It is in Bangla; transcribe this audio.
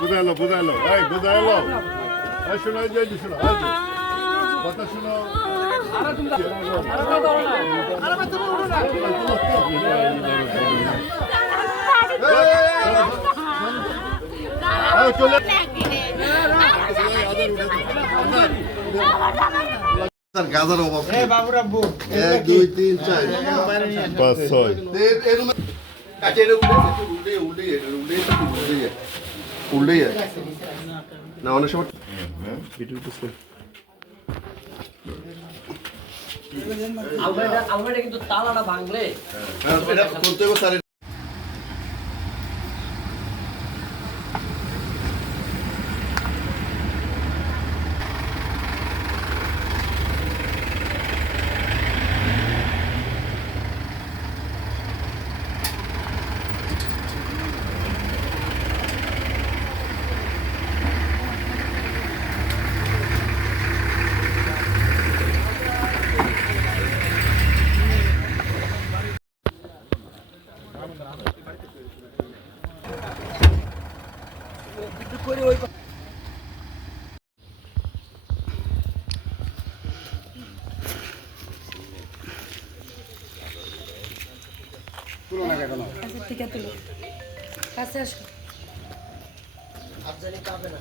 বুঝাইলো বুঝাইলো এই বুঝাইলো এই শোনো এই যে শোনো কথা গাজার অভাব এক দুই তিন চার পাঁচ ছয় এটা উল্টে উল্টে উল্টে উল্টে উল্টে যায়। না অনেক সময় আলমারিটা কিন্তু তালাটা ভাঙলে হ্যাঁ, এটা করতে কাছে আসো। হাত জানি পাবে না